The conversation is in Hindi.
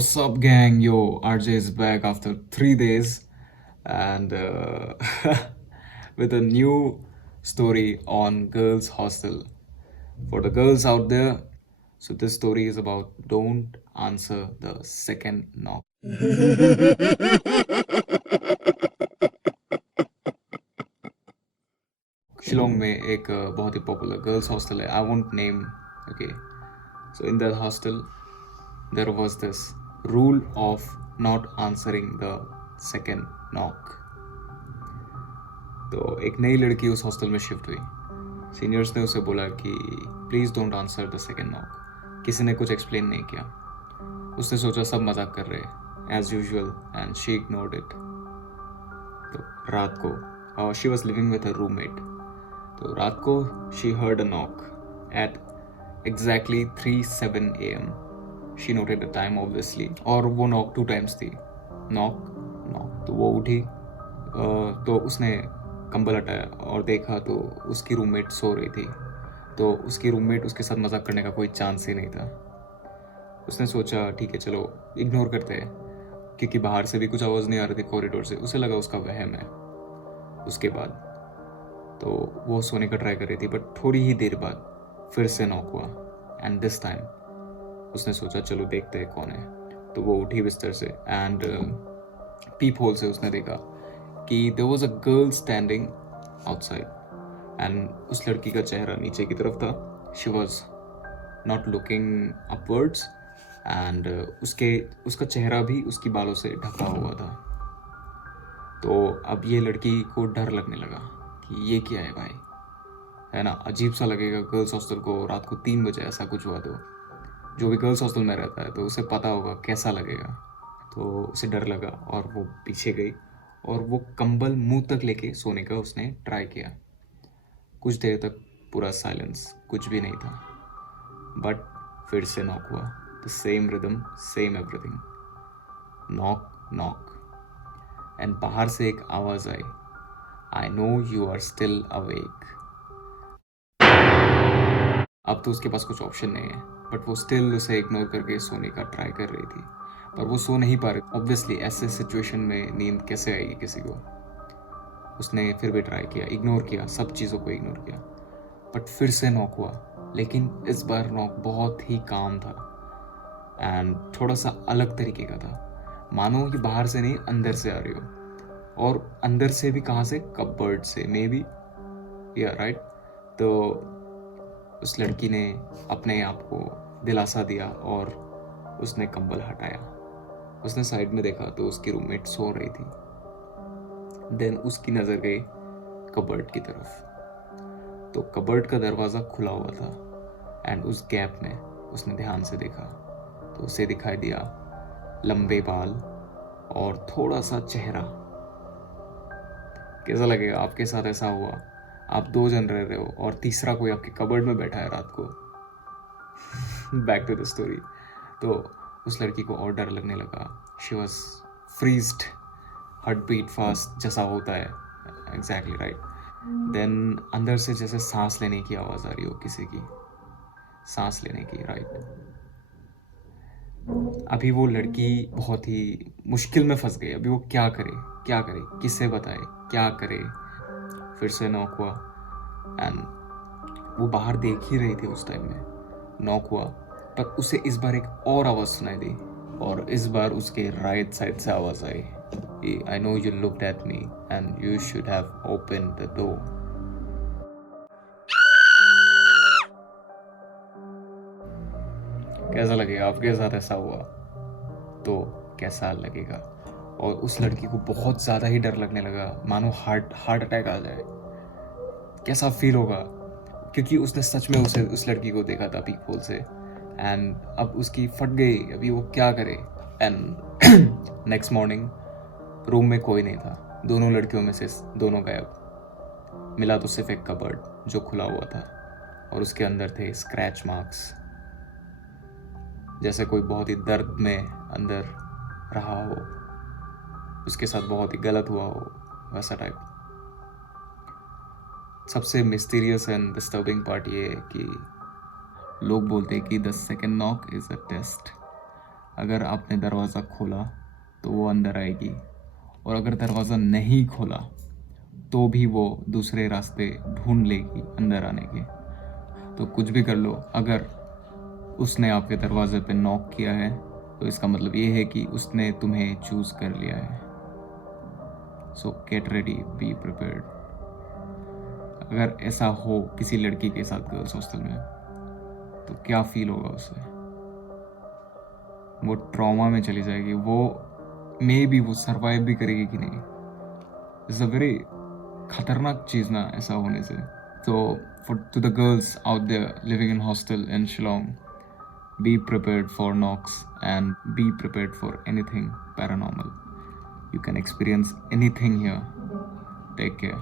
What's up, gang? Yo, RJ is back after 3 days and with a new story on Girls Hostel. For the girls out there, so this story is about don't answer the second knock. Shillong में एक बहुत ही पॉपुलर गर्ल्स हॉस्टल है. I won't name. Okay, so in that hostel there was this rule of not answering the second knock. तो एक नई लड़की उस हॉस्टल में शिफ्ट हुई. सीनियर्स ने उसे बोला कि please don't answer the second knock. किसी ने कुछ एक्सप्लेन नहीं किया. उसने सोचा सब मजाक कर रहे as usual and she ignored it. तो रात को she was living with her roommate. तो रात को she heard a knock at exactly 3:07 AM. She noted the time obviously. और वो नॉक 2 times थी. Knock knock. तो वो उठी. तो उसने कंबल हटाया और देखा तो उसकी रूममेट सो रही थी. तो उसकी रूममेट उसके साथ मजाक करने का कोई चांस ही नहीं था. उसने सोचा ठीक है चलो इग्नोर करते हैं, क्योंकि बाहर से भी कुछ आवाज़ नहीं आ रही थी कॉरिडोर से. उसे लगा उसका वहम है. उसके बाद तो वो सोने का ट्राई कर रही थी, बट थोड़ी ही देर बाद फिर से नॉक हुआ. एंड दिस टाइम उसने सोचा चलो देखते हैं कौन है. तो वो उठी बिस्तर से एंड पीप होल से उसने देखा कि there was a girl standing outside. And उस लड़की का चेहरा नीचे की तरफ था. She was not looking upwards and उसका चेहरा भी उसकी बालों से ढका हुआ था. तो अब ये लड़की को डर लगने लगा कि ये क्या है भाई, है ना. अजीब सा लगेगा गर्ल्स हॉस्टल को रात को 3 बजे ऐसा कुछ हुआ तो. जो भी गर्ल्स हॉस्टल में रहता है तो उसे पता होगा कैसा लगेगा. तो उसे डर लगा और वो पीछे गई और वो कंबल मुंह तक लेके सोने का उसने ट्राई किया. कुछ देर तक पूरा साइलेंस, कुछ भी नहीं था. बट फिर से नॉक हुआ. The same rhythm, same everything. Knock knock. And बाहर से एक आवाज आई, I know you are still awake. अब तो उसके पास कुछ ऑप्शन नहीं है, बट वो स्टिल उसे इग्नोर करके सोने का ट्राई कर रही थी. पर वो सो नहीं पा रही. ऑब्वियसली ऐसे सिचुएशन में नींद कैसे आएगी किसी को. उसने फिर भी ट्राई किया, इग्नोर किया, सब चीज़ों को इग्नोर किया. बट फिर से नॉक हुआ. लेकिन इस बार नॉक बहुत ही काम था एंड थोड़ा सा अलग तरीके का था. मानो कि बाहर से नहीं अंदर से आ रही हो. और अंदर से भी कहाँ से? कपबोर्ड से मे बी. या राइट. तो उस लड़की ने अपने आप को दिलासा दिया और उसने कंबल हटाया. उसने साइड में देखा तो उसकी रूममेट सो रही थी. देन उसकी नज़र गई कबर्ड की तरफ. तो कबर्ड का दरवाज़ा खुला हुआ था एंड उस गैप में उसने ध्यान से देखा तो उसे दिखाई दिया लंबे बाल और थोड़ा सा चेहरा. कैसा लगेगा आपके साथ ऐसा हुआ? आप 2 जन रह रहे हो और तीसरा कोई आपके कबर्ड में बैठा है रात को. Back to the story. तो उस लड़की को और डर लगने लगा. She was freezed, heart beat fast जैसा होता है. Exactly right. देन अंदर से जैसे सांस लेने की आवाज़ आ रही हो किसी की. सांस लेने की, राइट. अभी वो लड़की बहुत ही मुश्किल में फंस गई. अभी वो क्या करे, क्या करे, किसे बताए, क्या करे. फिर से नॉक हुआ एंड वो बाहर देख ही रही थी उस टाइम में. नॉक हुआ पर उसे इस बार एक और आवाज़ सुनाई दी और इस बार उसके राइट साइड से आवाज़ आई, I know you looked at me and you should have open the door. कैसा लगेगा आपके साथ ऐसा हुआ तो? कैसा लगेगा? और उस लड़की को बहुत ज़्यादा ही डर लगने लगा, मानो हार्ट अटैक आ जाए. कैसा फील होगा? क्योंकि उसने सच में उस लड़की को देखा था पीक होल से एंड अब उसकी फट गई. अभी वो क्या करे. एंड नेक्स्ट मॉर्निंग रूम में कोई नहीं था. दोनों लड़कियों में से दोनों गायब. मिला तो सिर्फ एक कबर्ड जो खुला हुआ था और उसके अंदर थे स्क्रैच मार्क्स, जैसे कोई बहुत ही दर्द में अंदर रहा हो, उसके साथ बहुत ही गलत हुआ हो, वैसा टाइप. सबसे मिस्टीरियस एंड डिस्टर्बिंग पार्ट ये है कि लोग बोलते हैं कि the second knock is a test. अगर आपने दरवाज़ा खोला तो वो अंदर आएगी, और अगर दरवाज़ा नहीं खोला तो भी वो दूसरे रास्ते ढूंढ लेगी अंदर आने के। तो कुछ भी कर लो, अगर उसने आपके दरवाजे पे नॉक किया है तो इसका मतलब ये है कि उसने तुम्हें चूज़ कर लिया है। सो गेट रेडी, बी प्रिपेयर्ड। अगर ऐसा हो किसी लड़की के साथ गर्ल्स हॉस्टल में तो क्या फील होगा उसे? वो ट्रॉमा में चली जाएगी, वो मे बी वो सरवाइव भी करेगी कि नहीं। इट्स अ वेरी खतरनाक चीज़ ना ऐसा होने से। तो for to the girls out there living in hostel in Shillong, be prepared for knocks and be prepared for anything paranormal. You can experience anything here. Take care.